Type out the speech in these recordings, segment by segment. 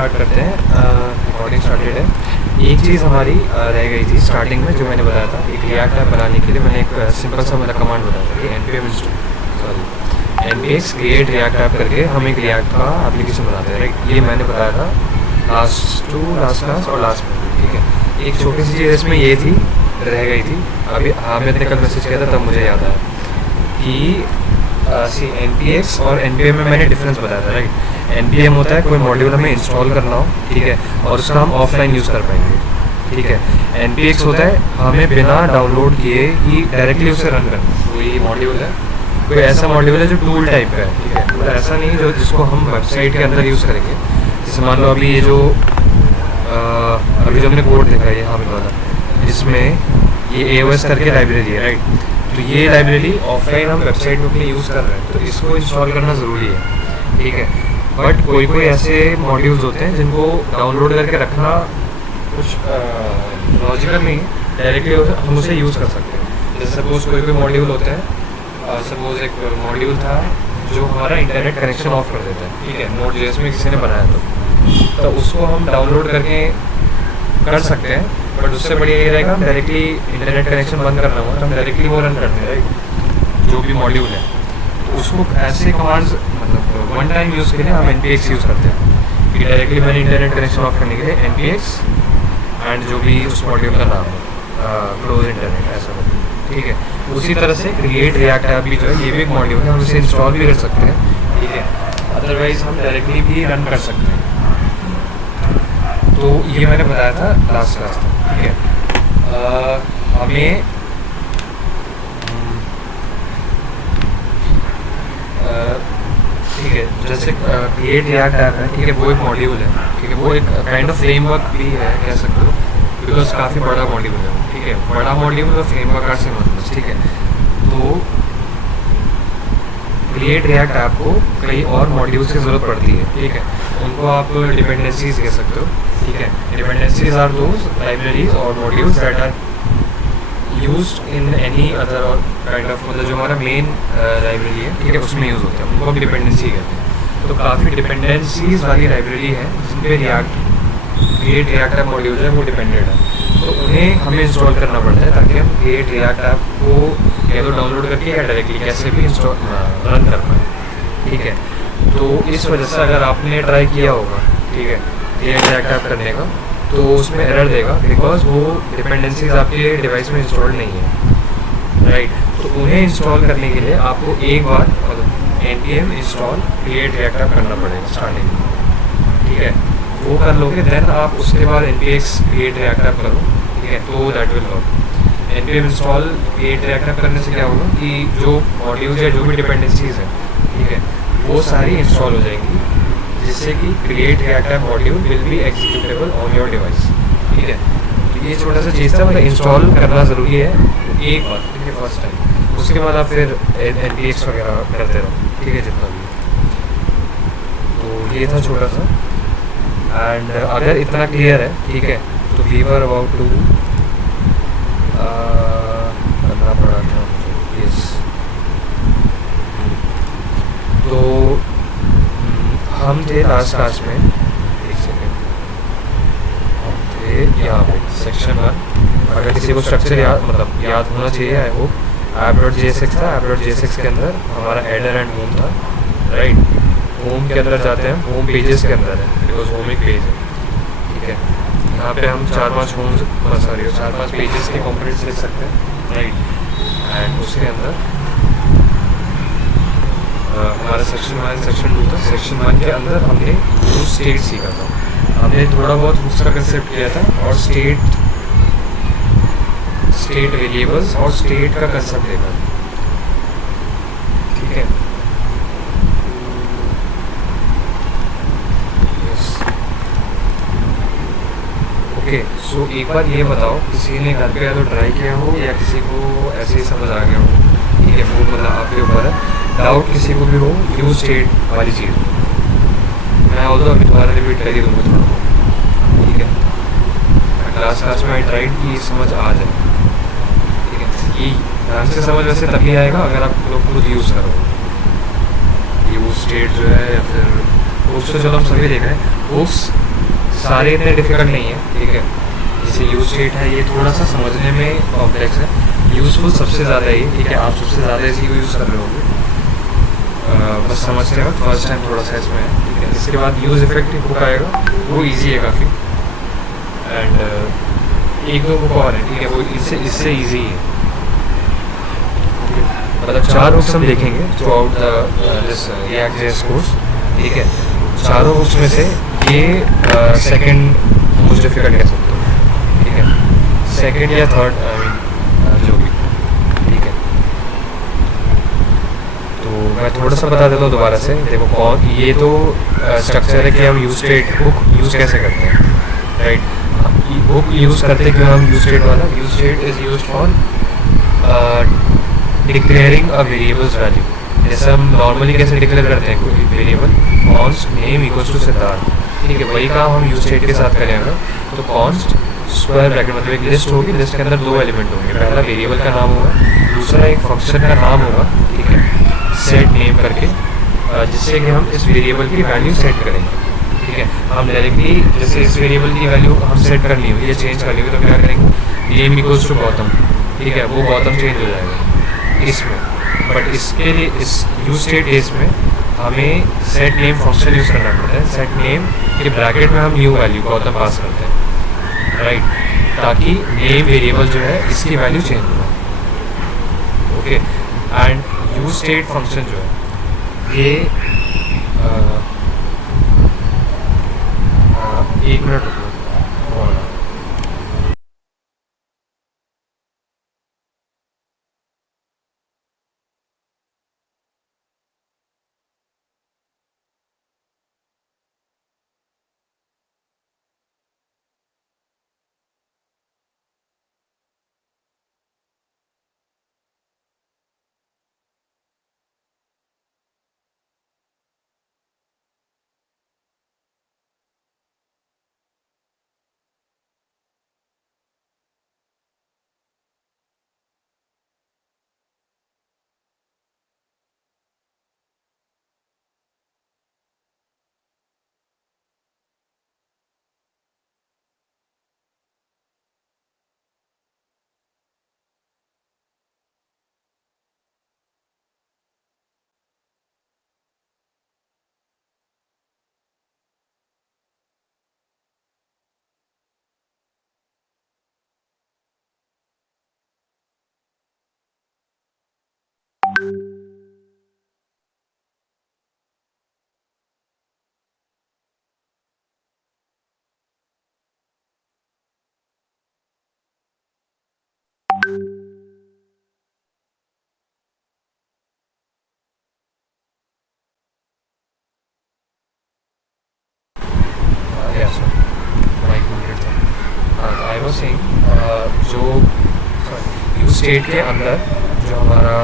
Start करते हैं। Recording started है। एक चीज़ हमारी रह गई थी स्टार्टिंग में, जो मैंने बताया था। एक रिएक्ट ऐप बनाने के लिए मैंने एक सिंपल सा मतलब कमांड बताया था कि npx क्रिएट रिएक्ट ऐप करके हम एक रिएक्ट का एप्लीकेशन बनाते हैं, राइट। ये मैंने बताया था लास्ट क्लास और लास्ट में, ठीक है। एक छोटी सी चीज़ इसमें ये थी, रह गई थी। अभी हामिद ने कल मैसेज किया था, तब मुझे याद आया कि npx और npm में मैंने डिफरेंस बताया था, राइट। npm होता है कोई मॉड्यूल हमें इंस्टॉल करना हो, ठीक है, और उसका हम ऑफलाइन यूज़ कर पाएंगे, ठीक है। npx होता है हमें बिना डाउनलोड किए ही डायरेक्टली उसे रन करना। कोई मॉड्यूल है, कोई ऐसा मॉड्यूल है जो टूल टाइप का है, ठीक है, मतलब ऐसा नहीं जो जिसको हम वेबसाइट के अंदर यूज़ करेंगे। जैसे मान लो अभी ये जो अभी जो हमने कोड देखा है, ये हामिद वाला, जिसमें ये AOS करके लाइब्रेरी है, राइट। तो ये लाइब्रेरी ऑफलाइन हम वेबसाइट में अपने यूज़ कर रहे हैं, तो इसको इंस्टॉल करना ज़रूरी है, ठीक है। बट कोई ऐसे मॉड्यूल्स होते हैं जिनको डाउनलोड करके रखना कुछ लॉजिकल नहीं है, डायरेक्टली हम उसे यूज़ कर सकते हैं। जैसे सपोज़ कोई मॉड्यूल होता है, सपोज़ एक मॉड्यूल था जो हमारा इंटरनेट कनेक्शन ऑफ कर देता है, ठीक है, Node.js में किसी ने बनाया तो उसको हम डाउनलोड करके कर सकते हैं। बट उससे बढ़िया ये रहेगा, हम डायरेक्टली इंटरनेट कनेक्शन बंद करना हो तो हम डायरेक्टली वो रन करते हैं, राइट, जो भी मॉड्यूल है। तो उसको ऐसे कमांड्स मतलब वन टाइम यूज़ के लिए हम npx यूज़ करते हैं कि डायरेक्टली मैंने इंटरनेट कनेक्शन ऑफ करने के लिए npx एंड जो भी उस मॉड्यूल का नाम है क्लोज इंटरनेट, ऐसा हो, ठीक है। उसी तरह से क्रिएट रिएक्ट ऐप भी जो है, ये भी एक मॉड्यूल है, हम इसे इंस्टॉल भी कर सकते हैं, ठीक है। अदरवाइज हम डायरेक्टली भी रन कर सकते हैं। तो ये मैंने बताया था लास्ट क्लास तक, ठीक है। हमें ठीक है, जैसे क्रिएट रिएक्ट ऐप है, ठीक है, वो एक मॉड्यूल है, ठीक है, वो एक काइंड ऑफ फ्रेमवर्क भी है, कह सकते हो, बिकॉज काफ़ी बड़ा मॉड्यूल है, ठीक है। बड़ा मॉड्यूल और फ्रेमवर्क से मतलब, ठीक है। तो क्रिएट रिएक्ट ऐप को कई और मॉड्यूल्स की ज़रूरत पड़ती है, ठीक है। उनको आप डिपेंडेंसीज कह सकते हो, ठीक है। डिपेंडेंसीज आर दोज लाइब्रेरीज और modules that are used in any other और काइंड ऑफ, मतलब जो हमारा मेन लाइब्रेरी है, ठीक है, उसमें यूज़ होता है, उनको हम डिपेंडेंसी कहते हैं। तो काफ़ी डिपेंडेंसीज वाली लाइब्रेरी है जिन पर क्रिएट रिएक्ट ऐप मॉड्यूल है वो डिपेंडेंट है। तो उन्हें हमें इंस्टॉल करना पड़ता है ताकि हम क्रिएट रिएक्ट ऐप को या तो डाउनलोड करके या डायरेक्टली कैसे भी इंस्टॉल रन कर पाए, ठीक है। तो इस वजह से अगर आपने ट्राई किया होगा, ठीक है, क्रिएट रिएक्ट ऐप करने का, तो उसमें एरर देगा बिकॉज वो डिपेंडेंसीज आपके डिवाइस में इंस्टॉल नहीं है, राइट। तो उन्हें इंस्टॉल करने के लिए आपको एक बार npm install create react app करना पड़ेगा स्टार्टिंग में, ठीक है। वो कर लोगे देन आप उसके बाद npx क्रिएट रिएक्ट ऐप करो, ठीक है, तो that will work. npm install create react app करने से क्या होगा कि जो मॉड्यूल्स या जो भी डिपेंडेंसीज है, ठीक है, वो सारी इंस्टॉल हो जाएंगी, जिससे कि create react app module will be executable on your device, ठीक है। तो ये छोटा सा चीज़ था, मतलब इंस्टॉल करना ज़रूरी है एक बार, ठीक है, फर्स्ट टाइम। उसके बाद आप फिर npx वगैरह करते रहो, ठीक है, जितना भी। तो ये था छोटा सा, एंड अगर इतना क्लियर है, ठीक है, तो वी वर अबाउट टू करना पड़ा था प्लीज़। तो हम थे लास्ट क्लास में, एक सेकेंड, हम थे यहाँ पे सेक्शन 1। अगर किसी को स्ट्रक्चर याद होना चाहिए, आई होप। app.jsx था, app.jsx के अंदर हमारा एडर एंड होम था, राइट। होम के अंदर जाते हैं, होम पेजेस के अंदर है, बिकॉज होम एक पेज है, ठीक है। यहाँ पे हम 4-5 पेजेस के कंपोनेंट्स लिख सकते हैं, राइट। एंड उसके अंदर हमारा सेक्शन 2 था। सेक्शन 1 के अंदर हमने स्टेट सीखा था, हमने थोड़ा बहुत उसका कंसेप्ट किया था, और स्टेट वेरिएबल्स और स्टेट का कंसेप्ट देखा, ठीक है। ओके, सो एक बार ये बताओ, किसी ने घर पे या तो ट्राई किया हो या किसी को ऐसे ही समझ आ गया हो, ठीक है, वो मतलब आपके ऊपर है। डाउट किसी को भी हो यूज स्टेट वाली चीज़, मैं ऑल्दो अभी दोबारा रिपीट कर ही दूँगा थोड़ा, ठीक है। क्लास में आई ट्राइड कि समझ आ जाए, ठीक है। ये ध्यान से समझ वैसे तभी आएगा अगर आप लोग खुद यूज़ करो, यूज स्टेट जो है या फिर हुक्स तो चलो हम सभी देख रहे हैं, हुक्स सारे इतने डिफिकल्ट नहीं है, ठीक है। जैसे यूज स्टेट है, ये थोड़ा सा समझने में कॉम्प्लेक्स है, यूज़फुल सबसे ज़्यादा ही, ठीक है। आप सबसे ज़्यादा इसी को यूज़ कर रहे होंगे, बस समझते वक्त फर्स्ट टाइम थोड़ा सा इसमें है, ठीक है। इसके बाद यूज़ इफेक्टिव बुक आएगा, वो ईजी है काफ़ी, एंड एक दो बुक और है, ठीक है, वो इससे ईजी है। मतलब 4 बुक्स हम देखेंगे through out this React.js course, ठीक है। चारों बुक्स में से ये सेकंड मोस्ट डिफिकल्ट कह सकते हो, ठीक है, सेकंड या थर्ड, आई मीन जो भी, ठीक है। तो मैं थोड़ा सा बता देता हूँ दोबारा से। देखो कौन ये तो स्ट्रक्चर है कि हम यूज स्टेट बुक यूज़ कैसे करते हैं, राइट। बुक यूज़ करते क्यों हम यूज स्टेट वाला, use state is use for declaring a variables value. जैसे हम नॉर्मली कैसे डिक्लेयर करते हैं कोई variable, const name equals to Siddharth, ठीक है। वही काम हम यूज स्टेट के साथ करेंगे। तो कॉन्स्ट स्क्वायर ब्रैकेट मतलब एक लिस्ट होगी, लिस्ट के अंदर 2 एलिमेंट होंगे, पहला वेरिएबल का नाम होगा, दूसरा एक फंक्शन का नाम होगा, ठीक है, सेट नेम करके, जिससे कि हम इस वेरिएबल की वैल्यू सेट करेंगे, ठीक है। हम डायरेक्टली जैसे इस वेरिएबल की वैल्यू हम सेट करनी होगी या चेंज करनी होगी तो क्या करेंगे, नेम इक्वल्स टू गौतम, ठीक है, वो गौतम चेंज हो जाएगा इसमें। बट इसके लिए इस यूज स्टेट केस में हमें सेट नेम फंक्शन यूज़ करना पड़ता है। सेट नेम के ब्रैकेट में हम न्यू वैल्यू गौतम पास करते हैं, राइट, ताकि नेम वेरिएबल जो है इसकी वैल्यू चेंज हो, okay. And use state function जो है ये एक मिनट रुको, आई वाज सेइंग, जो यूज स्टेट के अंदर जो हमारा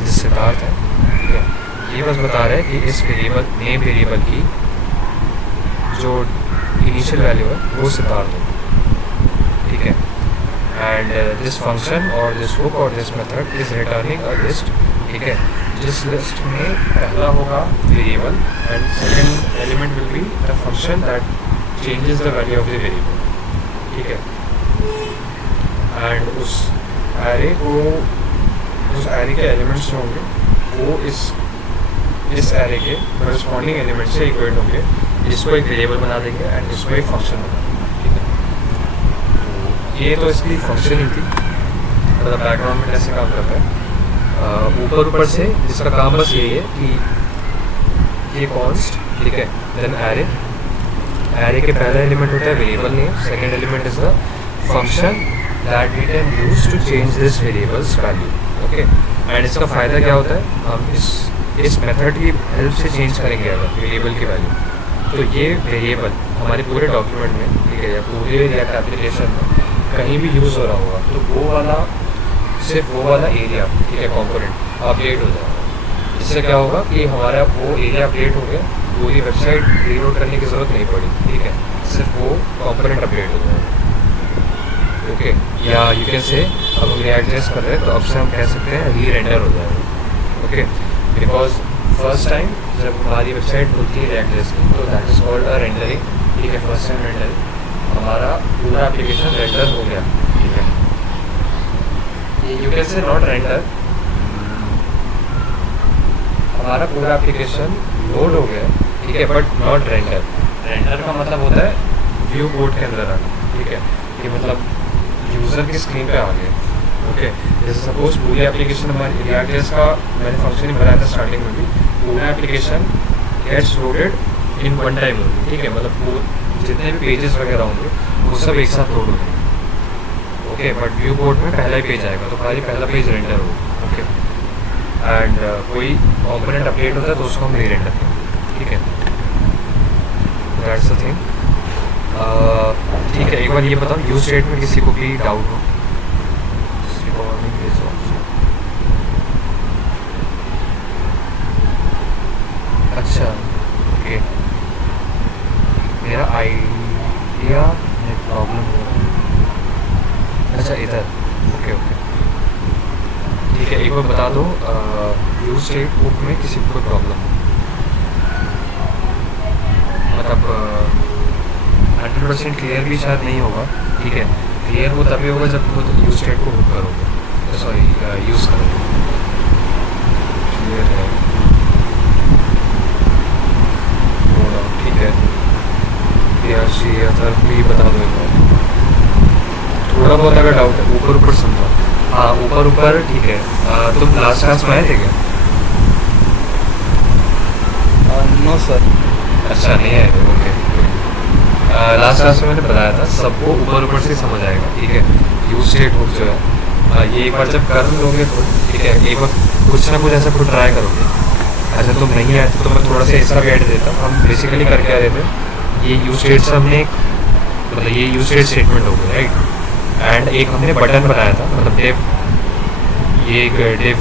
जिस सिद्धार्थ है, ठीक है, ये बस बता रहा है कि इस वेरिएबल नेम वेरिएबल की जो इनिशियल वैल्यू है वो सिद्धार्थ है, ठीक है। एंड दिस फंक्शन और दिस बुक और this method is returning a list, ठीक है, जिस लिस्ट में पहला होगा variable and second element will be the function that changes the value of the variable, ठीक है। एंड उस एरे को, उस एरे के एलिमेंट्स जो होंगे वो इस एरे के कॉरस्पॉन्डिंग एलिमेंट से इक्वेट होंगे, इसको एक वेरिएबल बना देंगे एंड इसको एक फंक्शन बना देंगे, ठीक है। तो ये तो इसकी फंक्शन ही थी, मतलब बैकग्राउंड में कैसे काम करता है। ऊपर से इसका काम बस यही है कि ये कॉन्स्ट, ठीक है, देन एरे, एरे के पहला एलिमेंट होता है variable name, second element is the function that we can use to change this variables value, okay. And इसका फ़ायदा क्या होता है, हम इस मेथड की हेल्प से चेंज करेंगे अगर वेरिएबल की वैल्यू, तो ये वेरिएबल हमारे पूरे डॉक्यूमेंट में, ठीक है, या पूरे रिएक्ट एप्लीकेशन में कहीं भी यूज़ हो रहा होगा तो वो वाला, सिर्फ वो वाला एरिया, ठीक है, कॉम्पोनेंट अपडेट हो जाएगा। इससे क्या होगा कि हमारा वो एरिया अपडेट हो गया, पूरी वेबसाइट रीलोड करने की ज़रूरत नहीं पड़ी, ठीक है, सिर्फ वो कॉम्पोनेंट अपडेट हो जाएगा, ओके। या यू कैन से अब हम React.js कर रहे हैं तो अब से हम कह सकते हैं री रेंडर हो जाएगा, ओके, बिकॉज फर्स्ट टाइम जब हमारी वेबसाइट होती है React.js की, तो that is called a rendering, ठीक है, फर्स्ट टाइम रेंडरिंग। हमारा पूरा एप्लीकेशन रेंडर हो गया, ठीक है। ये you can say not render, हमारा पूरा एप्लीकेशन लोड हो गया, ठीक है, बट नॉट रेंडर। रेंडर का मतलब होता है व्यू कोड के अंदर आना, ठीक है, कि मतलब यूज़र की स्क्रीन पे आ गए, ओके। जैसे सपोज पूरी एप्लीकेशन हमारी React.js का मैंने फंक्शन ही बनाया था स्टार्टिंग में भी, पूरा application gets loaded in one time होगी, ठीक है, मतलब वो जितने भी पेजेस वगैरह होंगे वो सब एक साथ लोड होंगे, ओके। बट व्यू कोड में पहला ही पेज आएगा, तो खाली पहला पेज रेंडर होगा, ओके। एंड कोई कॉम्पोनेंट अपडेट होता है तो उसको हम नहीं रेंडर करेंगे, ठीक है। दैट्स द थिंग, ठीक है। एक बार ये बताओ, यूज स्टेट में किसी को भी डाउट हो? अच्छा, ओके, मेरा आइडिया में प्रॉब्लम हो रहा है। अच्छा, इधर, ओके ओके, ठीक है। एक बार बता दो, यूज स्टेट बुक में किसी को कोई प्रॉब्लम हो, मतलब 100% क्लियर भी शायद नहीं होगा, ठीक है। क्लियर वो तभी होगा जब खुद यूज स्टेट को बुक करोगे, सॉरी यूज़ करोगे, क्लियर है, ठीक है। भी बता दो एक बार, थोड़ा बहुत अगर डाउट है, ऊपर ऊपर समझो। हाँ, ऊपर ऊपर, ठीक है। तुम लास्ट क्लास में आए थे क्या? No sir. अच्छा, नहीं आए थे, ओके। लास्ट क्लास में मैंने बताया था सबको ऊपर ऊपर से समझ आएगा, ठीक है। यूज स्टेट बुक जो है, ये एक बार जब कर लोगे तो, ठीक है, एक बार कुछ ना कुछ ऐसा कुछ ट्राई करोगे। अच्छा, तुम नहीं आए तो मैं थोड़ा सा ऐसा भी ऐड देता हूँ। हम बेसिकली कर क्या रहे थे, ये यूज स्टेट से हमने मतलब ये यूज स्टेट स्टेटमेंट हो गया, राइट। एंड एक हमने बटन बनाया था, मतलब डिव, ये एक डिव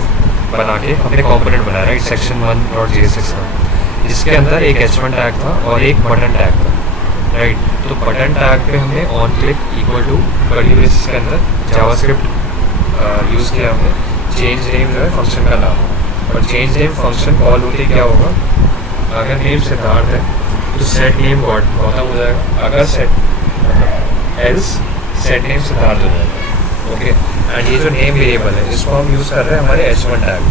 बना के हमने कॉम्पोनेंट बनाया, राइट, section1.jsx का, जिसके अंदर एक h1 टैग था और एक बटन टैग था, राइट। तो बटन टैग पे हमने on click equal to curly braces के अंदर जावास्क्रिप्ट यूज़ किया हमने। चेंज नेम जो है फंक्शन का नाम, और चेंज नेम फंक्शन कॉल होते क्या होगा, अगर नेम सिद्धार्थ है तो सेट नेम गौतम हो जाएगा, अगर set else set name Siddharth हो जाएगा, ओके। एंड ये जो नेम वेरिएबल है इसको हम यूज़ कर रहे हैं हमारे h1 टैग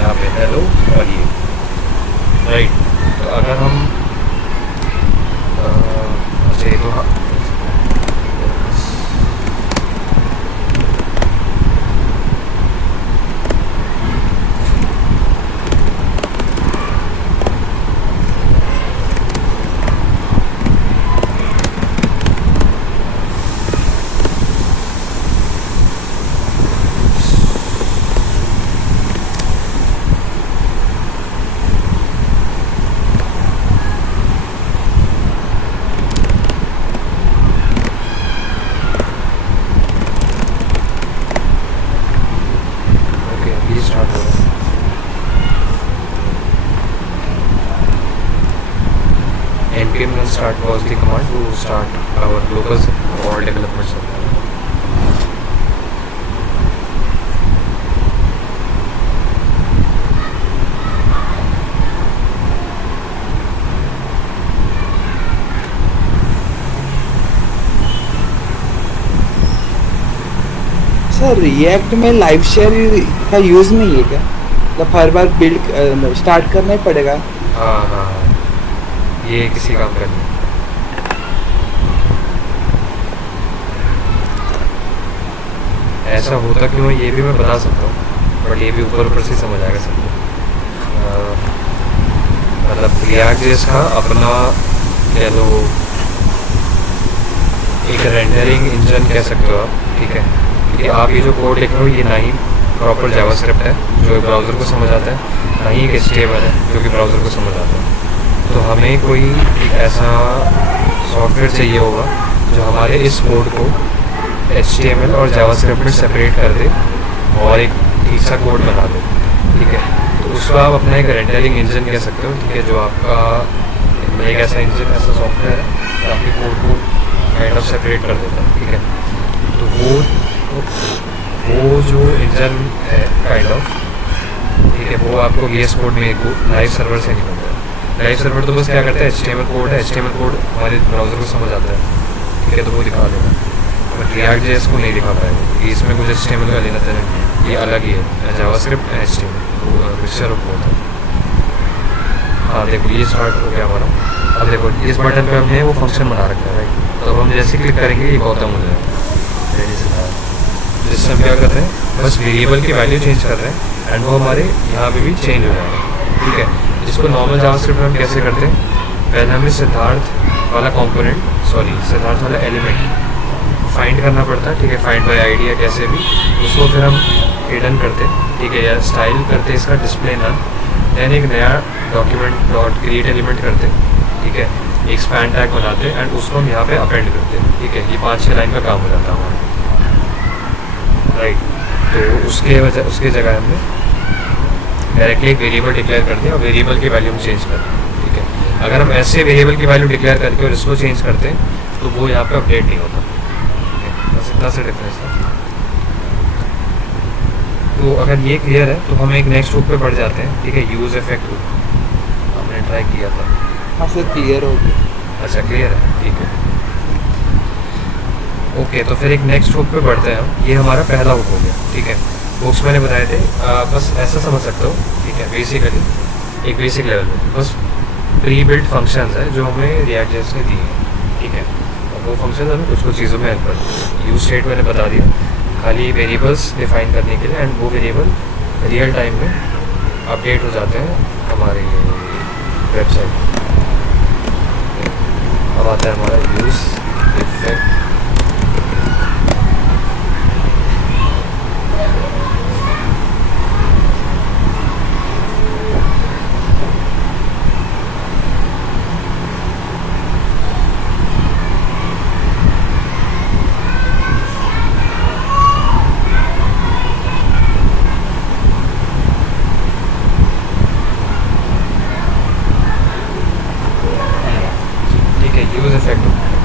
यहाँ पे, हेलो और ये, राइट। तो अगर हम अच्छा, तो npm run start was the command to start our local all development server. Sir react में लाइव शेयर का यूज़ नहीं है क्या? मतलब हर बार बिल्ड स्टार्ट करना ही पड़ेगा? हाँ हाँ, ये किसी काम का नहीं। ऐसा होता क्यों है ये भी मैं बता सकता हूँ, बट ये भी ऊपर ऊपर से समझ आएगा सबको। मतलब React.js का अपना कह लो एक रेंडरिंग इंजन कह सकते हो आप, ठीक है। कि आप ये जो कोड लिख रहे हो ये ना ही प्रॉपर जावास्क्रिप्ट है जो ब्राउज़र को समझ आता है, ना ही एक HTML है जो कि ब्राउज़र को समझ आता है। तो हमें कोई एक ऐसा सॉफ्टवेयर चाहिए होगा जो हमारे इस कोड को HTML और जावास्क्रिप्ट में सेपरेट कर दे और एक ठीक सा कोड बना दे, ठीक है। तो उसको आप अपना एक रेंडरिंग इंजन कह सकते हो, ठीक है, जो आपका एक ऐसा इंजन, ऐसा सॉफ्टवेयर है जो आपके कोड को काइंड ऑफ सेपरेट कर देता है, ठीक है। तो वो जो इंजन है काइंड ऑफ, ठीक है, वो आपको VS कोड में लाइव सर्वर से नहीं मिलता है, लाइव सर्वर तो बस क्या करता है, HTML कोड है, HTML कोड हमारे ब्राउज़र को समझ आता है, ठीक है, तो वो दिखा देगा। बट रिएक्ट जेएस को नहीं दिखा पाएगा कि इसमें कुछ HTML का लेना देना है, ये अलग ही है, JavaScript HTML mixture of both है। हाँ देखो ये स्टार्ट हो गया हमारा। अब देखो इस बटन पे हमने वो फंक्शन बना रखा है, राइट, तो अब हम जैसे क्लिक करेंगे ये गौतम हो जाएगा। जिससे हम क्या कर रहे हैं, बस वेरिएबल की वैल्यू चेंज कर रहे हैं एंड वो हमारे यहाँ पे भी चेंज हो जाएगा, ठीक है। इसको नॉर्मल जावास्क्रिप्ट में हम कैसे करते हैं, पहले हमें सिद्धार्थ वाला कंपोनेंट, सॉरी सिद्धार्थ वाला एलिमेंट फाइंड करना पड़ता है, ठीक है, फाइंड बाय आईडी या कैसे भी, उसको फिर हम हिडन करते हैं, ठीक है, या स्टाइल करते इसका डिस्प्ले नाम, देन एक नया डॉक्यूमेंट डॉट क्रिएट एलिमेंट करते, ठीक है, एक स्पैन टैग बनाते एंड उसको हम यहाँ पे अपेंड करते हैं, ठीक है। ये 5-6 लाइन का काम हो जाता है हमारा, राइट। तो उसके जगह हमने डायरेक्टली एक वेरिएबल डिक्लेयर कर दिया और वेरिएबल की वैल्यू हम चेंज कर दें, ठीक है। अगर हम ऐसे वेरिएबल की वैल्यू डिक्लेयर करके और इसको चेंज करते हैं तो वो यहाँ पे अपडेट नहीं होता, ठीक है, बस इतना सा डिफरेंस था। तो अगर ये क्लियर है तो हम एक नेक्स्ट हुक पे बढ़ जाते हैं, ठीक है, यूज़ इफेक्ट हुक हमने ट्राई किया था। हाँ सर क्लियर हो गया। अच्छा क्लियर है, ठीक है, ओके। तो फिर एक नेक्स्ट हुक पे बढ़ते हैं हम, ये हमारा पहला हुक हो गया, ठीक है। हुक्स मैंने बताए थे, बस ऐसा समझ सकते हो, ठीक है, बेसिकली एक बेसिक लेवल पे बस प्री बिल्ट फंक्शंस है जो हमें रिएक्ट जेएस ने दिए हैं, ठीक है, और वो फंक्शन हमें कुछ कुछ चीज़ों में हेल्प करते हैं। यूज स्टेट मैंने बता दिया, खाली वेरिएबल्स डिफाइन करने के लिए, एंड वो वेरिएबल रियल टाइम में अपडेट हो जाते हैं हमारी वेबसाइट। अब आता है हमारा यूज़ इफेक्ट।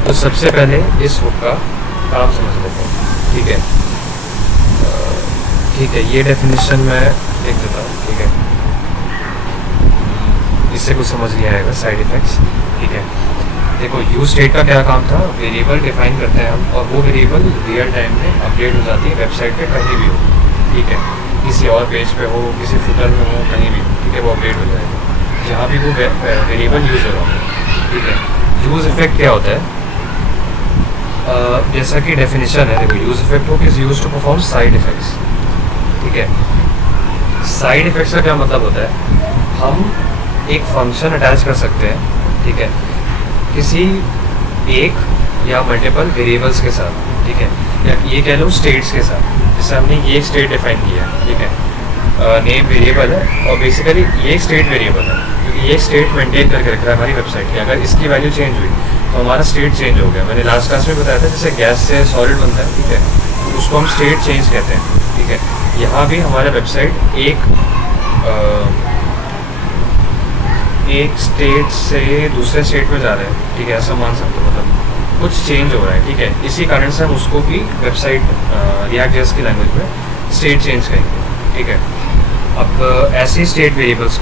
तो सबसे पहले इस हुक का काम समझ लेते हैं, ठीक है, ठीक है, ये डेफिनेशन मैं लिख देता हूँ, ठीक है, इससे कुछ समझ नहीं आएगा साइड इफेक्ट्स, ठीक है। देखो यूज स्टेट का क्या काम था, वेरिएबल डिफाइन करते हैं हम और वो वेरिएबल रियल टाइम में अपडेट हो जाती है वेबसाइट पे कहीं भी हो, ठीक है, किसी और पेज पे हो, किसी फुटर में हो, कहीं भी, ठीक है, वो अपडेट हो जाएगा जहाँ भी वो वेरिएबल यूज़ हो रहा हो, ठीक है। यूज़ इफेक्ट क्या होता है, जैसा कि डेफिनेशन है, देखो use effect hook is used to perform side effects, ठीक है। साइड इफेक्ट्स का क्या मतलब होता है, हम एक फंक्शन अटैच कर सकते हैं, ठीक है, किसी एक या मल्टीपल वेरिएबल्स के साथ, ठीक है, या ये कह लो स्टेट्स के साथ। जैसे हमने ये स्टेट डिफाइन किया है, ठीक है, नेम वेरिएबल है और बेसिकली ये स्टेट वेरिएबल है क्योंकि ये स्टेट मेंटेन करके रख रहा है हमारी वेबसाइट की। अगर इसकी वैल्यू चेंज हुई तो हमारा स्टेट चेंज हो गया। मैंने लास्ट क्लास में बताया था जैसे गैस से सॉलिड बनता है, ठीक है, तो उसको हम स्टेट चेंज कहते हैं, ठीक है। यहाँ भी हमारा वेबसाइट एक स्टेट से दूसरे स्टेट में जा रहे हैं, ठीक है, ऐसा मान सकते हो, मतलब कुछ चेंज हो रहा है, ठीक है। इसी कारण से हम उसको भी वेबसाइट रिएक्ट जेएस की लैंग्वेज में स्टेट चेंज करेंगे, ठीक है। अब ऐसे स्टेट वेरिएबल्स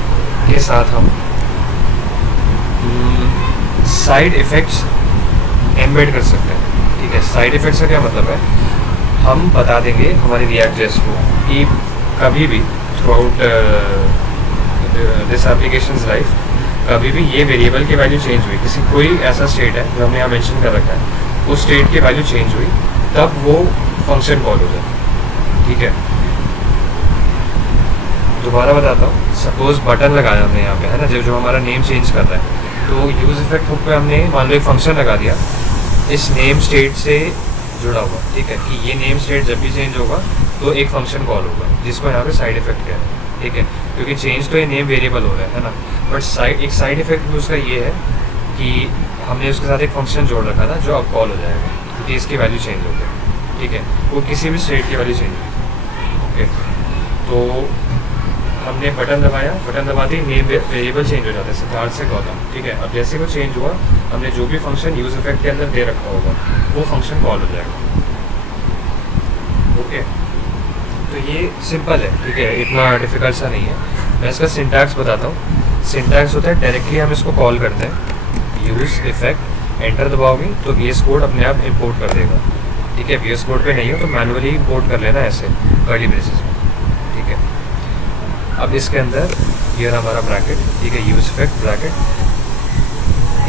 के साथ हम साइड इफ़ेक्ट्स एम्बेड कर सकते हैं, ठीक है। साइड इफ़ेक्ट्स का क्या मतलब है, हम बता देंगे हमारे रिएक्ट जेएस को कि कभी भी through out this applications life कभी भी ये वेरिएबल की वैल्यू चेंज हुई, किसी कोई ऐसा स्टेट है जो हमने यहाँ मेंशन कर रखा है, उस स्टेट की वैल्यू चेंज हुई तब वो फंक्शन कॉल हो जाए, ठीक है। दोबारा बताता हूँ, सपोज बटन लगाया हमने यहाँ पे, है ना, जो हमारा नेम चेंज कर रहा है, तो यूज़ इफेक्ट हुक पे हमने मान लो एक फंक्शन लगा दिया इस नेम स्टेट से जुड़ा हुआ, ठीक है, कि ये नेम स्टेट जब भी चेंज होगा तो एक फंक्शन कॉल होगा जिसको यहाँ पे साइड इफेक्ट कह रहे हैं, ठीक है, क्योंकि चेंज तो ये नेम वेरिएबल हो रहा है ना। बट एक साइड इफेक्ट भी उसका ये है कि हमने उसके साथ एक फंक्शन जोड़ रखा था जो अब कॉल हो जाएगा क्योंकि इसकी वैल्यू चेंज हो गई, ठीक है, वो किसी भी स्टेट की वैल्यू चेंज होगी, ओके। तो हमने बटन दबाया, बटन दबाते ही नेम वेरिएबल चेंज हो जाता है सिद्धार्थ से गौतम, ठीक है। अब जैसे वो चेंज हुआ हमने जो भी फंक्शन यूज इफेक्ट के अंदर दे रखा होगा वो फंक्शन कॉल हो जाएगा, ओके। तो ये सिंपल है, ठीक है, इतना डिफिकल्ट सा नहीं है। मैं इसका सिंटैक्स बताता हूँ। सिंटैक्स होता है डायरेक्टली हम इसको कॉल करते हैं, यूज़ इफेक्ट एंटर दबाओगे तो VS कोड अपने आप इंपोर्ट कर देगा, ठीक है। VS कोड पे नहीं हो तो मैनुअली इंपोर्ट कर लेना ऐसे कर्ली ब्रेसेस में, ठीक है। अब इसके अंदर ये रहा हमारा ब्रैकेट, ठीक है, यूज़ इफेक्ट ब्रैकेट।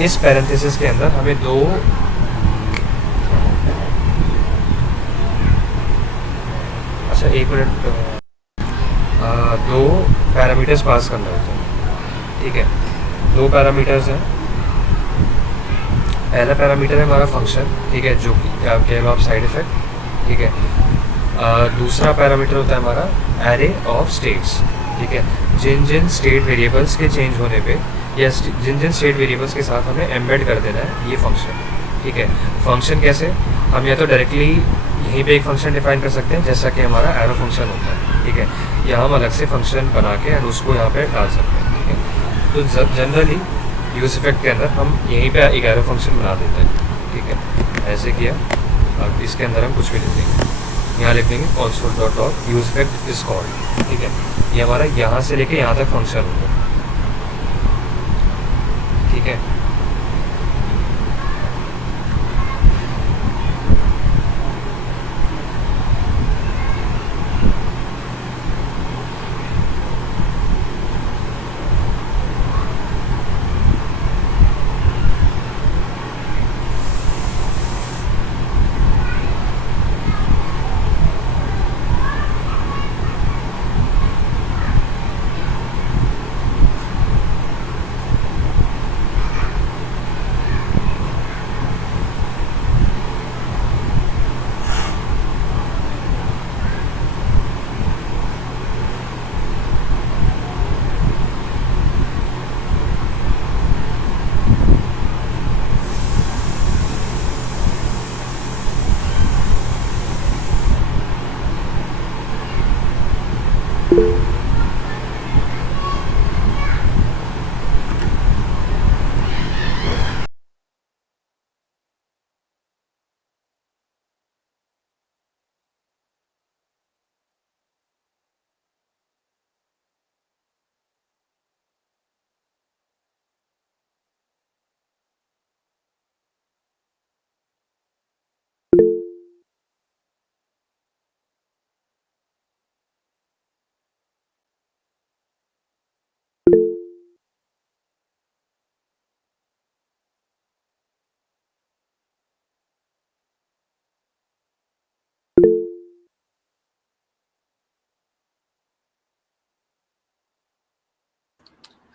इस पैरेंथेसिस के अंदर हमें दो एक मिनट दो पैरामीटर्स पास करना होता है, ठीक है। दो पैरामीटर्स हैं, पहला पैरामीटर है हमारा फंक्शन, ठीक है, जो कि आप कह लो आप साइड इफेक्ट, ठीक है। दूसरा पैरामीटर होता है हमारा एरे ऑफ स्टेट्स, ठीक है। जिन जिन स्टेट वेरिएबल्स के चेंज होने पे या जिन जिन स्टेट वेरिएबल्स के साथ हमें एम्बेड कर देना है ये फंक्शन, ठीक है। फंक्शन कैसे, हम या तो डायरेक्टली यहीं पे एक फंक्शन डिफाइन कर सकते हैं जैसा कि हमारा एरो फंक्शन होता है, ठीक है, या हम अलग से फंक्शन बना के और उसको यहाँ पे डाल सकते हैं, ठीक है। तो जनरली यूज़ इफेक्ट के अंदर हम यहीं पे एक एरो फंक्शन बना देते हैं, ठीक है, ऐसे किया। अब इसके अंदर हम कुछ भी लिख देंगे, यहाँ लिख देंगे console dot dot use effect is called, ठीक है। ये हमारा यहाँ से लेके यहाँ तक फंक्शन होगा, ठीक है।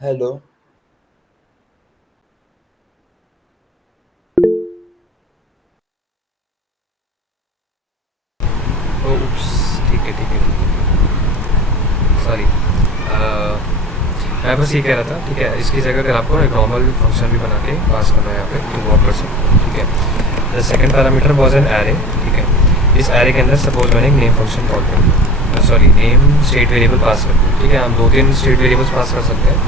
हेलो। ठीक है ठीक है ठीक है, सॉरी। मैं बस ये कह रहा था, ठीक है, इसकी जगह अगर आपको एक नॉर्मल फंक्शन भी बना के पास करना है यहाँ पे तो वो आप कर सकते हो, ठीक है। The second parameter was an array, ठीक है। इस एरे के अंदर सपोज मैंने एक नेम फंक्शन कॉल कर दिया, सॉरी नेम स्टेट वेरिएबल पास कर दिया, ठीक है। हम 2-3 स्टेट वेरिएबल्स पास कर सकते हैं,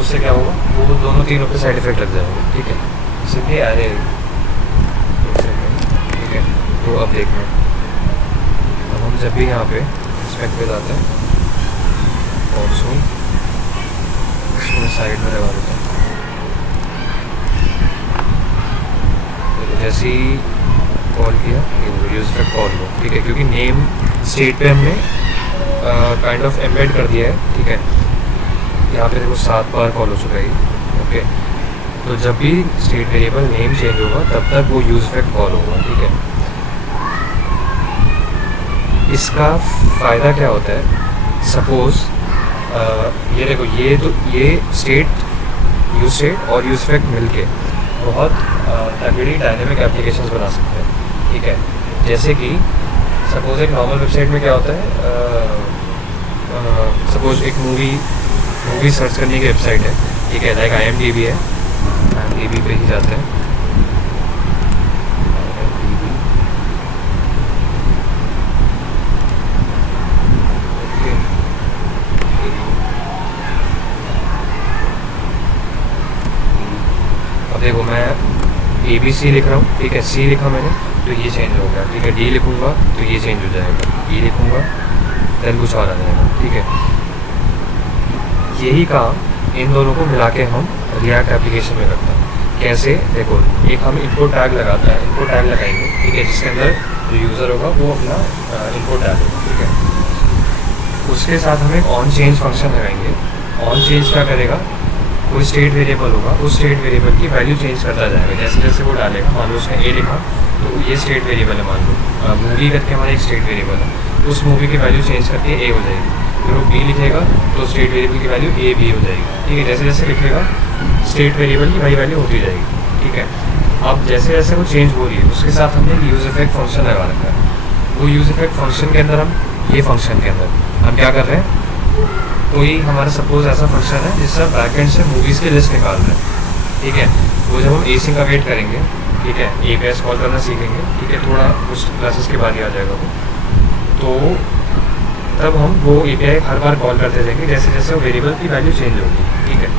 उससे क्या होगा, वो दोनों तीनों पे साइड इफेक्ट लग जाएगा, ठीक है। सिंपली एरे, ठीक है। तो अब देखना, अब हम जब भी यहाँ पे इंस्पेक्ट पे जाते हैं और इसको साइड में लगा देते हैं, तो जैसे ही कॉल किया यूज़ इफेक्ट कॉल हो, ठीक है, क्योंकि नेम स्टेट पे हमने काइंड ऑफ एम्बेड कर दिया है, ठीक है। यहाँ पे देखो 7 बार कॉल हो चुका है, ओके। तो जब भी स्टेट वेरिएबल नेम चेंज होगा तब तक वो यूज़ इफेक्ट कॉल होगा, ठीक है। इसका फ़ायदा क्या होता है, सपोज़ ये देखो, ये स्टेट यूज स्टेट और यूज इफेक्ट मिलके बहुत तगड़ी डायनेमिक एप्लीकेशंस बना सकते हैं, ठीक है। जैसे कि सपोज एक नॉर्मल वेबसाइट में क्या होता है, सपोज एक मूवी सर्च करने की वेबसाइट है, ठीक है, लाइक IMDb है, IMDb पे ही जाते हैं, देखो मैं ABC लिख रहा हूँ, ठीक है, C लिखा मैंने तो ये चेंज हो गया, ठीक है। D लिखूँगा तो ये चेंज हो जाएगा, E लिखूँगा देन कुछ और आ जाएगा, ठीक है। यही काम इन दोनों को मिला के हम रिएक्ट एप्लीकेशन में करते हैं। कैसे देखो, एक हम इनपुट टैग लगाता है, इनपुट टैग लगाएंगे, ठीक है, जिसके अंदर जो यूज़र होगा वो अपना इनपुट टैग होगा, ठीक है। उसके साथ हम एक ऑन चेंज फंक्शन लगाएंगे। ऑन चेंज क्या करेगा, कोई स्टेट वेरिएबल होगा, उस स्टेट वेरिएबल की वैल्यू चेंज करता जाएगा जैसे जैसे वो डालेगा। मान लो उसने ए लिखा तो ये स्टेट वेरिएबल है, मान लो मूवी करके हमारा एक स्टेट वेरिएबल है, तो उस मूवी की वैल्यू चेंज करके ए हो जाएगी। फिर वो बी लिखेगा तो स्टेट वेरिएबल की वैल्यू ए बी हो जाएगी, ठीक है। जैसे जैसे लिखेगा स्टेट वेरिएबल की वही वैल्यू होती जाएगी, ठीक है। अब जैसे जैसे वो चेंज हो रही है उसके साथ हमने एक यूज़ इफेक्ट फंक्शन लगा रखा है। वो यूज़ इफेक्ट फंक्शन के अंदर हम ये फंक्शन के अंदर हम क्या कर रहे हैं, कोई हमारा सपोज ऐसा फंक्शन है जिससे बैकएंड से मूवीज़ की लिस्ट निकाल रहे हैं, ठीक है। वो जब हम एसिंग का वेट करेंगे, ठीक है, एपीआई कॉल करना सीखेंगे, ठीक है, थोड़ा कुछ क्लासेस के बाद ही आ जाएगा वो, तो तब हम वो एपीआई हर बार कॉल करते जाएंगे जैसे जैसे वो वेरिएबल की वैल्यू चेंज होगी, ठीक है।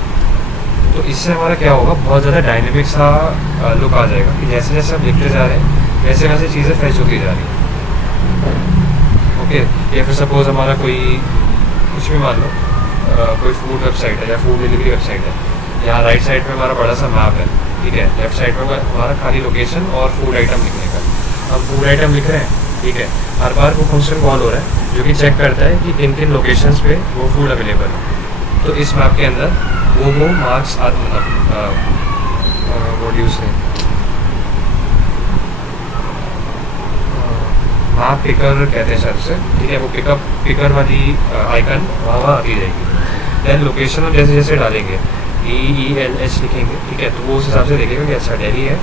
तो इससे हमारा क्या होगा, बहुत ज़्यादा डायनेमिक सा लुक आ जाएगा कि जैसे जैसे हम लिखते जा रहे हैं वैसे वैसे चीज़ें फैच होती जा रही हैं, ओके। या फिर सपोज़ हमारा कोई कुछ भी मान लो कोई फूड वेबसाइट है या फूड डिलीवरी वेबसाइट है, यहाँ राइट साइड में हमारा बड़ा सा मैप है, ठीक है, लेफ्ट साइड में हमारा खाली लोकेशन और फूड आइटम लिखने का। हम फूड आइटम लिख रहे हैं, ठीक है, हर बार वो फंक्शन कॉल हो रहा है जो कि चेक करता है कि किन किन लोकेशंस पे वो फूड अवेलेबल है। तो इस मैप के अंदर वो मार्क्स व्हाट यू से मैप पिकर कहते हैं सर से, ठीक है। वो पिकर वाली आइकन वहाँ आती जाएगी। देन लोकेशन हम जैसे जैसे डालेंगे DELH लिखेंगे, ठीक है, तो वो उस हिसाब से देखेगा कि अच्छा दिल्ली है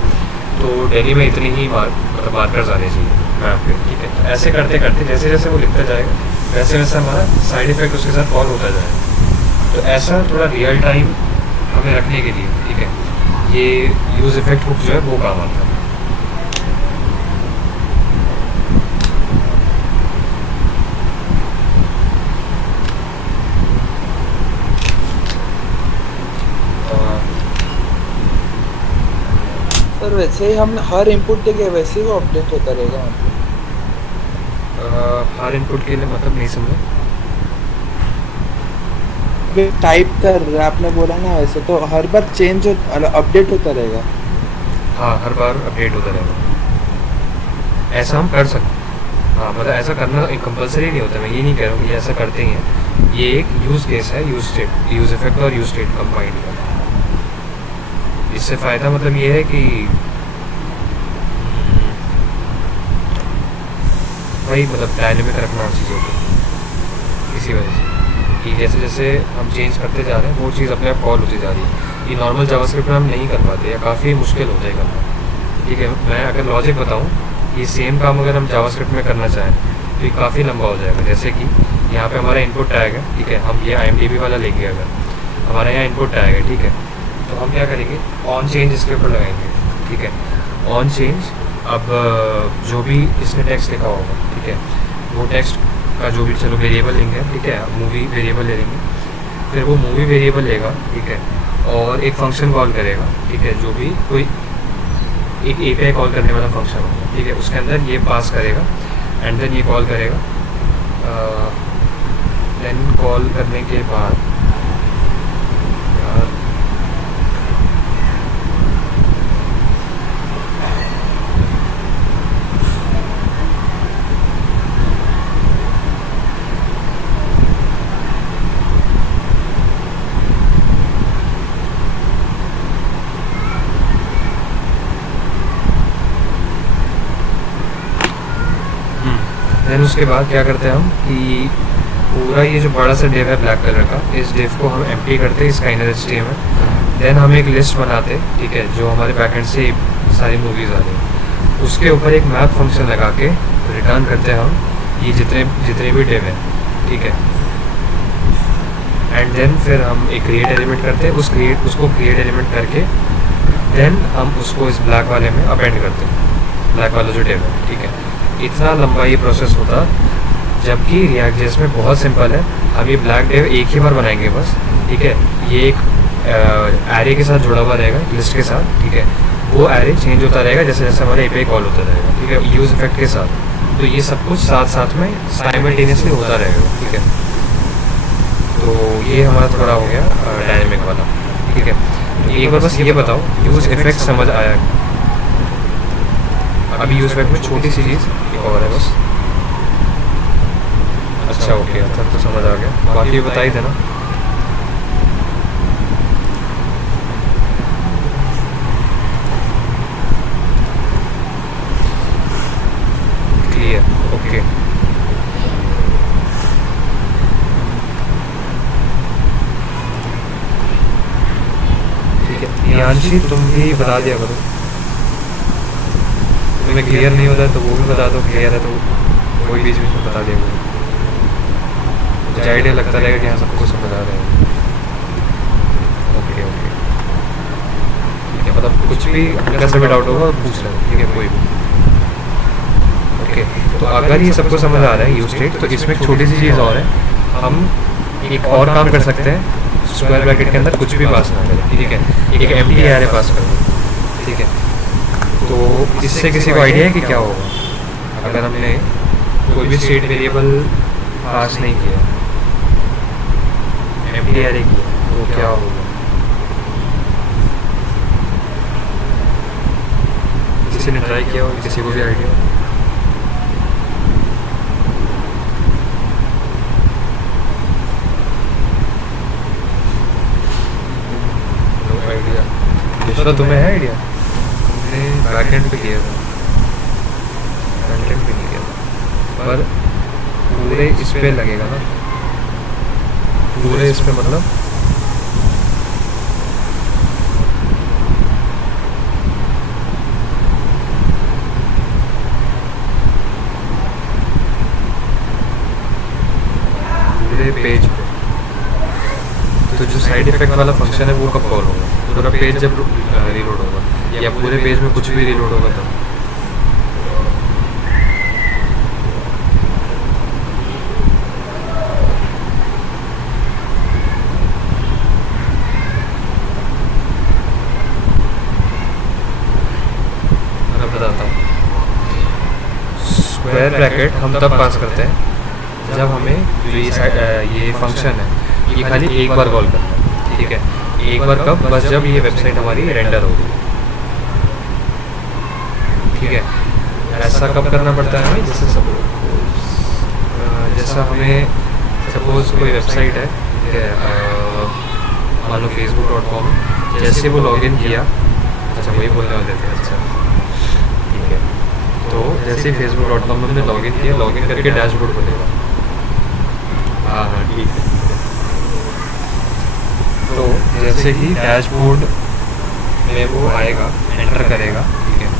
तो दिल्ली में इतनी ही मार्कर्स आने चाहिए मैप पे, ठीक है। तो ऐसे करते करते जैसे जैसे वो लिखता जाएगा वैसे वैसे हमारा साइड इफेक्ट उसके साथ कॉल होता जाएगा। तो ऐसा थोड़ा रियल टाइम हमें रखने के लिए, ठीक है, ये यूज़ इफेक्ट हुक जो है वो काम आता है। सर वैसे ही हम हर इनपुट देंगे वैसे ही वो अपडेट होता रहेगा मतलब। हर इनपुट के लिए मतलब नहीं समझा। टाइप कर रहे आपने बोला ना, वैसे तो हर बार चेंज अपडेट होता रहेगा। हाँ, हर बार अपडेट होता रहेगा, ऐसा हम कर सकते। हाँ, मतलब ऐसा करना एक कंपलसरी नहीं होता, मैं ये नहीं कह रहा हूँ कि ऐसा करते ही हैं। ये एक यूज़ केस है, यूज़ स्टेट, यूज़ इफेक्ट और यूज़ स्टेट कंबाइंड का। इससे फ़ायदा मतलब ये है कि वही मतलब डायनेमिक रखना चीज़ों को, इसी वजह से कि जैसे जैसे हम चेंज करते जा रहे हैं वो चीज़ अपने आप कॉल होती जा रही है। ये नॉर्मल जावास्क्रिप्ट में हम नहीं कर पाते या काफ़ी मुश्किल होता है करना, ठीक है। मैं अगर लॉजिक बताऊँ, ये सेम काम अगर हम जावास्क्रिप्ट में करना चाहें तो ये काफ़ी लंबा हो जाएगा। जैसे कि यहाँ पे हमारा इनपुट टैग है, ठीक है, हम ये IMDb वाला लेंगे, अगर हमारा यहाँ इनपुट टैग है, ठीक है, तो हम क्या करेंगे, ऑन चेंज इसके ऊपर लगाएंगे, ठीक है। ऑन चेंज, अब जो भी इसने टेक्स्ट लिखा होगा, ठीक है, वो टेक्स्ट का जो भी चलो वेरिएबल लेंगे, ठीक है, मूवी वेरिएबल ले लेंगे, फिर वो मूवी वेरिएबल लेगा, ठीक है, और एक फंक्शन कॉल करेगा, ठीक है, जो भी कोई एक API कॉल करने वाला फंक्शन होगा, ठीक है, उसके अंदर ये पास करेगा एंड देन ये कॉल करेगा। देन कॉल करने के बाद देन उसके बाद क्या करते हैं हम कि पूरा ये जो बड़ा सा डिव है ब्लैक कलर का, इस डिव को हम एम्प्टी करते हैं इसका इनर HTML। देन हम एक लिस्ट बनाते, ठीक है, जो हमारे बैकएंड से सारी मूवीज़ आ रही हैं, उसके ऊपर एक मैप फंक्शन लगा के रिटर्न करते हैं हम ये जितने भी डिव हैं, ठीक है। एंड देन फिर हम एक क्रिएट एलिमेंट करते हैं, उसको क्रिएट एलिमेंट करके देन हम उसको इस ब्लैक वाले में अपेंड करते हैं, ब्लैक वाला जो डिव है, ठीक है। इतना लंबा ये प्रोसेस होता, जबकि React.js में बहुत सिंपल है। हम ये ब्लैक डिव एक ही बार बनाएंगे बस, ठीक है। ये एक एरे के साथ जुड़ा हुआ रहेगा, लिस्ट के साथ, ठीक है। वो एरे चेंज होता रहेगा जैसे जैसे हमारा API कॉल होता रहेगा, ठीक है, यूज़ इफेक्ट के साथ। तो ये सब कुछ साथ साथ में साइमल्टेनियसली होता रहेगा, ठीक है। तो तो ये हमारा थोड़ा हो गया डायनेमिक वाला, ठीक है। तो एक बार बस ये बताओ यूज़ इफेक्ट समझ आया? अभी यूज़ इफेक्ट में छोटी सी चीज़ एक और है बस। अच्छा ओके, तब तो समझ आ गया, बाकी भी बता ही थे ना। Clear, okay. ठीक है यानशी, तुम भी बता दिया करो, तुम्हें क्लियर नहीं होता है तो वो भी बता दो, क्लियर है तो कोई बीच बीच में बता दिया करो, मुझे आइडिया लगता रहेगा कि हाँ सबको समझ आ रहे हैं। ओके ओके ठीक है, मतलब कुछ भी कैसे भी डाउट होगा पूछ लेना, ठीक है, कोई भी। ओके तो अगर ये सबको समझ आ रहा है यूज स्टेट, तो इसमें एक छोटी सी चीज़ और है, हम एक और काम कर सकते हैं, स्क्वायर ब्रैकेट के अंदर कुछ भी पास ना करें, ठीक है, एक एम्प्टी एरे पास कर दो, ठीक है। तो इससे किसी को आइडिया है कि क्या होगा अगर हमने कोई भी स्टेट वेरिएबल पास नहीं किया, एम्प्टी एरे किया, तो क्या होगा? किसी ने ट्राई किया हो, किसी को भी आइडिया हो? आइडिया दूसरा तुम्हें है आइडिया? तुमने बैकएंड पे किया था, फ्रंट एंड पे नहीं किया था, पर पूरे इस पे लगेगा ना, पूरे इस पे मतलब पूरे पेज पे। तो जो साइड इफेक्ट वाला फंक्शन है वो कब कॉल होगा? पूरा पेज जब रीलोड होगा, या पूरे पेज में कुछ भी रीलोड होगा तब? मैं बताता हूँ, स्क्वायर ब्रैकेट हम तब पास करते हैं जब हमें जो ये फंक्शन है ये खाली एक बार कॉल करना है, ठीक है। एक बार कब? बस जब ये वेबसाइट हमारी रेंडर होगी, ठीक है। ऐसा कब करना पड़ता है हमें? जैसे जैसा हमें सपोज कोई वेबसाइट है, ठीक है, मान लो facebook.com, जैसे वो लॉगिन किया, अच्छा वही बोलने वाले थे, अच्छा ठीक है। तो जैसे facebook.com में हमने लॉगिन किया, लॉगिन करके डैशबोर्ड खुलेगा, हाँ हाँ ठीक है। तो जैसे ही डैशबोर्ड में वो आएगा, एंटर करेगा, ठीक है,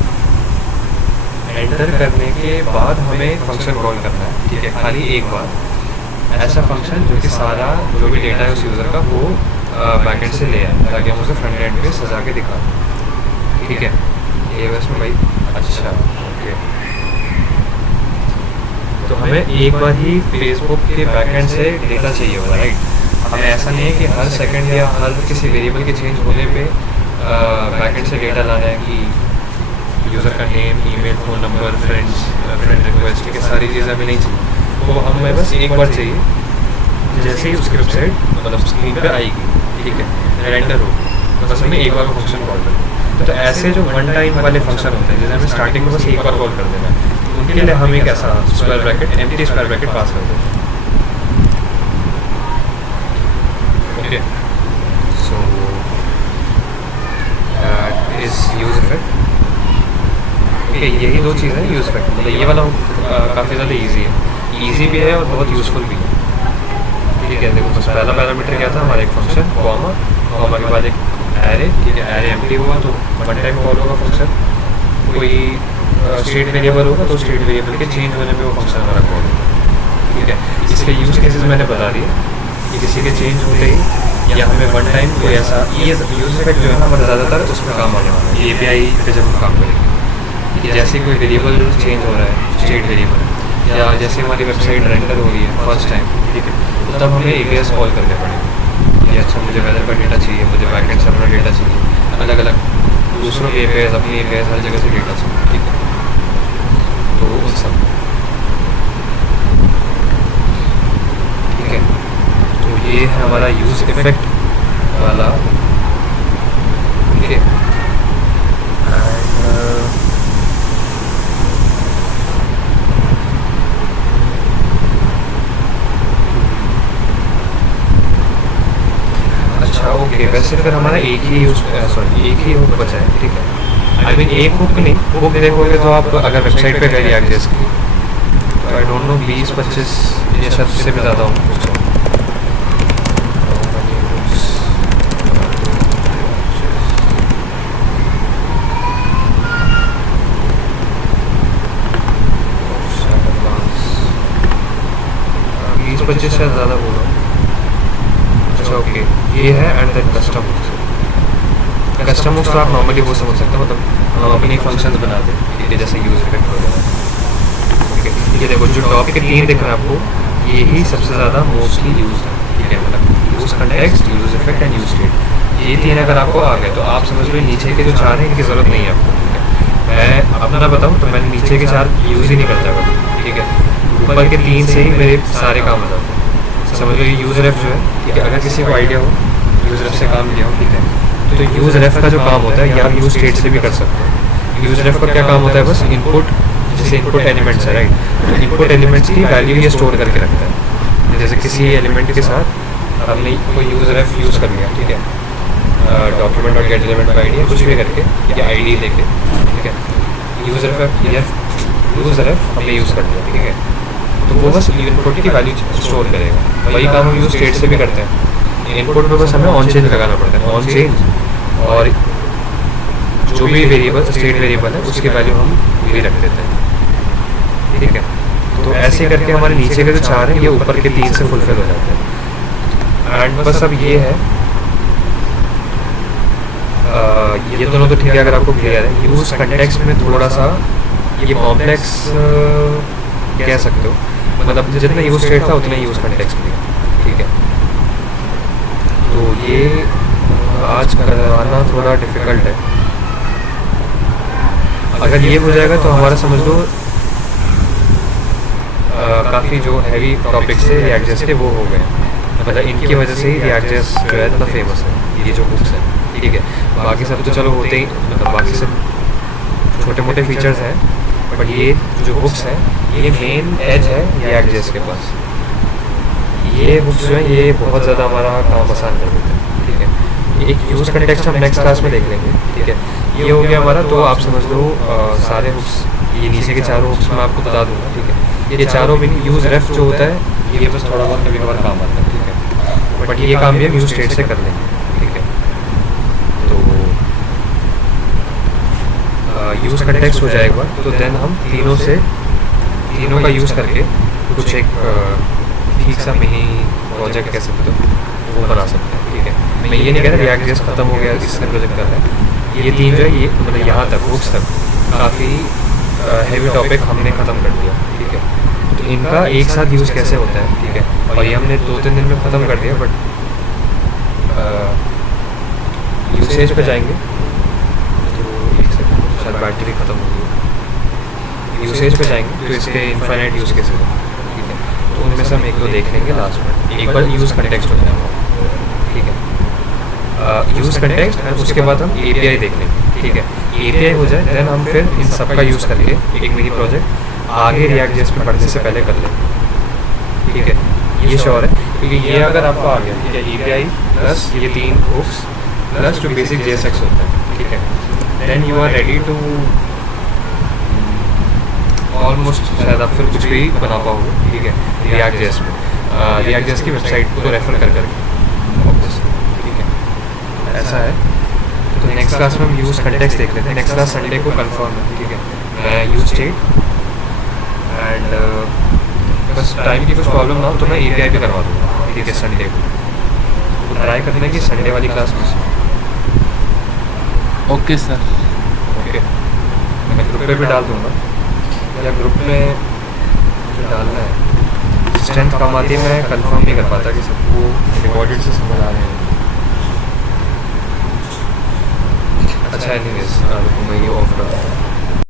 एंटर करने के बाद हमें फंक्शन कॉल करना है, ठीक है, खाली एक बार। ऐसा फंक्शन जो कि सारा जो भी डेटा है उस यूज़र का वो बैकएंड से ले आए, ताकि हम उसे फ्रंट एंड पे सजा के दिखा, ठीक है। ये बस में भाई, अच्छा ओके। तो हमें एक बार ही फेसबुक के बैकएंड से डेटा चाहिए होगा, राइट। हमें ऐसा नहीं है कि हर सेकंड या हर किसी वेरिएबल के चेंज होने पे बैकएंड से डेटा लाना है कि यूज़र का name, email, phone number, friend request, ठीक है, सारी चीज़ें हमें नहीं चाहिए। तो हमें बस एक बार चाहिए, जैसे ही उसकी वेबसाइट मतलब स्क्रीन पे आएगी, ठीक है, रेंडर हो, बस हमें एक बार वो फंक्शन कॉल करना है। तो ऐसे जो वन टाइम वाले फंक्शन होते हैं, जैसे हमें स्टार्टिंग में बस एक बार कॉल कर देना है, उनके लिए हम एक ऐसा square bracket, empty square bracket pass कर देते हैं। Okay so that is use effect. Okay यही दो चीज़ें हैं यूज इफेक्ट, मतलब ये वाला काफ़ी ज़्यादा ईजी है, ईजी भी है और बहुत यूज़फुल भी है, ठीक है। देखो बस पहला पैरामीटर क्या था हमारा, एक फंक्शन, कॉमा, कॉमा के बाद एक एरे, ठीक है, एरे एम्प्टी हुआ तो वन टाइम कॉल होगा फंक्शन। कोई स्टेट वेरिएबल होगा तो स्टेट वेरिएबल के चेंज होने पे वो फंक्शन हमारा कॉल होगा, ठीक है। इसके यूज़ केसेस मैंने बता दिए कि किसी के चेंज होते ही या हमें वन टाइम कोई ऐसा, ये यूज़ इफेक्ट जो है ना हमारा ज़्यादातर उसमें काम आने वाला है, API पे जब हम काम करेंगे, ठीक है। जैसे कोई वेरिएबल चेंज हो रहा है, स्टेट वेरिएबल, या जैसे हमारी वेबसाइट रेंडर हो रही है फर्स्ट टाइम, ठीक है, तो तब हमें APIs कॉल करने पड़ेंगे कि अच्छा मुझे वेदर का डेटा चाहिए, मुझे बैकएंड सर्वर डेटा चाहिए, अलग अलग दूसरों के APIs, अपनी APIs हर जगह से डेटा चाहिए, ठीक है। तो उन सब, ठीक है, तो ये है हमारा यूज इफेक्ट वाला, ठीक है। अच्छा ओके, वैसे फिर हमारा एक ही हुक बचा है, ठीक है। आई मीन एक हुक नहीं, हुक देखोगे तो आप अगर वेबसाइट पे गए रिएक्ट जेएस की, तो आई डोंट नो 20-25 या शायद उससे भी ज़्यादा होंगे। पच्चीस शायद ज़्यादा होगा। अच्छा ओके, ये है and then custom hooks. Custom hooks तो आप नॉर्मली वो समझ सकते हो, मतलब हम अपने फंक्शंस बनाते हैं, ठीक है, जैसे यूज इफेक्ट वगैरह, ठीक है। ये देखो जो टॉपिक के 3 दिख रहे हैं आपको, ये ही सबसे ज़्यादा मोस्टली यूज है, ठीक है। मतलब use context, use effect and use state, ये 3 अगर आपको आ गए तो आप समझ लो नीचे के जो 4 हैं इनकी ज़रूरत नहीं है आपको, ठीक है। मैं अपना बताऊँ तो मैंने नीचे के 4 यूज़ ही नहीं करता कभी, ठीक है। ऊपर के 3 से ही मेरे सारे काम हो जाते हैं। समझ लो ये यूज़ रेफ जो है, ठीक है, अगर किसी को आइडिया हो यूज़ रेफ से काम लिया हो, ठीक है, तो यूज़ रेफ का जो काम होता है या आप यूज़ स्टेट से भी कर सकते हो। यूज़ रेफ का क्या काम होता है, बस इनपुट, जैसे इनपुट एलिमेंट्स है राइट, तो इनपुट एलिमेंट्स की वैल्यू ये स्टोर करके रखता है। जैसे किसी एलिमेंट के साथ हमने कोई यूज़ रेफ यूज़ कर लिया, ठीक है, डॉक्यूमेंट और गेट एलिमेंट का आईडी कुछ भी करके या आईडी देके, ठीक है, यूज़ रेफ हमने यूज़ कर लिया, ठीक है, तो वो बस इनपुट की वैल्यू स्टोर करेगा। वही काम हम यूज़ स्टेट से भी करते हैं। इनपुट में बस हमें ऑन चेंज लगाना पड़ता है, ऑन चेंज, और जो भी वेरिएबल स्टेट वेरिएबल है उसकी वैल्यू हम भी रख देते हैं, ठीक है। तो ऐसे करके हमारे नीचे के जो 4 हैं ये ऊपर के 3 से फुलफिल हो जाते हैं। एंड बस अब ये है, ये दोनों तो ठीक है अगर आपको क्लियर है। यूज़ कंटेक्स्ट में थोड़ा सा ये कॉम्प्लेक्स कह सकते हो, मतलब जितना यूज़ स्टेट था उतना यूज़ कंटेक्स्ट भी, ठीक है। तो ये आज करवाना थोड़ा डिफ़िकल्ट है। अगर ये हो जाएगा तो हमारा समझ लो काफ़ी जो हैवी टॉपिक्स थे रिएक्ट जेएस के वो हो गए, मतलब इनकी वजह से ही रिएक्ट जेएस जो है इतना फेमस है, ये जो हुक्स है, ठीक है। बाकी सब तो चलो होते ही, मतलब बाकी सब छोटे मोटे फीचर्स हैं, बट ये जो हुक्स हैं ये मेन एज है रिएक्ट जेएस के पास। ये हुक्स जो है ये बहुत ज़्यादा हमारा काम आसान कर देते हैं, ठीक है। एक यूज़ कंटेक्स्ट हम नेक्स्ट क्लास में देख लेंगे, ठीक है। ये हो गया हमारा, तो आप समझ लो सारे हुक्स, ये नीचे के 4 हुक्स मैं आपको बता दूंगा, ठीक है। ये चारों भी यूज़ रेफ जो होता है ये बस थोड़ा बहुत कभी कभार काम आता है, ठीक है, बट ये काम भी हम यूज़ स्टेट से कर लेंगे, ठीक है। तो यूज़ कंटेक्स्ट हो जाएगा तो देन हम तीनों का यूज़ करके कुछ एक ठीक सा मिनी प्रोजेक्ट कह सकते हो वो बना सकते हैं, ठीक है। मैं ये नहीं कह रहा रिएक्ट जेएस खत्म हो गया इससे प्रोजेक्ट कर रहे हैं। ये 3 जो है ये मतलब यहाँ तक हुक्स तक काफ़ी हैवी टॉपिक हमने ख़त्म कर दिया, ठीक है। तो इनका एक साथ यूज़ कैसे होता है, ठीक है, और ये हमने 2-3 दिन में ख़त्म कर दिया, बट यूसेज पे जाएंगे तो एक सेकंड शायद बैटरी ख़त्म हो गई। यूसेज पे जाएंगे तो इसके इनफाइनाइट यूज़ केसेस हैं, ठीक है, तो उनमें से हम 1-2 देख लेंगे लास्ट में। एक बार यूज़ कंटेक्स्ट हो जाएगा, ठीक है, यूज़ कंटेक्स्ट एंड उसके बाद हम API देख लेंगे, ठीक है। API हो जाए देन हम फिर इन सब का यूज़ करके एक मिनी प्रोजेक्ट आगे रिएक्ट जेएस में पढ़ने से पहले कर लेंगे, ठीक है। ये श्योर है क्योंकि ये अगर आपको आ गया, ठीक है, API प्लस ये 3 हुक्स प्लस जो बेसिक JSX होता है, ठीक है, then you are ready to almost शायद आप फिर कुछ भी बना पाओगे, ठीक है, रिएक्ट जेएस में, रिएक्ट जेएस की वेबसाइट को रेफर कर करके, ठीक है, ऐसा है। तो नेक्स्ट क्लास में हम यूज़ कंटेक्स्ट देख लेते हैं। नेक्स्ट क्लास संडे को कंफर्म है, ठीक है। मैं यूज़ स्टेट एंड बस टाइम की कुछ प्रॉब्लम ना हो तो मैं API भी करवा दूँगा, ठीक है, संडे को। तो ट्राई करना है कि संडे वाली क्लास में। Okay sir. ओके, मैं ग्रुप पे भी डाल दूँगा, या ग्रुप में मुझे डालना है, स्ट्रेंथ कम आती है, मैं कंफर्म नहीं कर पाता कि सबको रिकॉर्डेड से समझ आ रहे हैं। अच्छा एनीवेज मैं ये ऑफ कर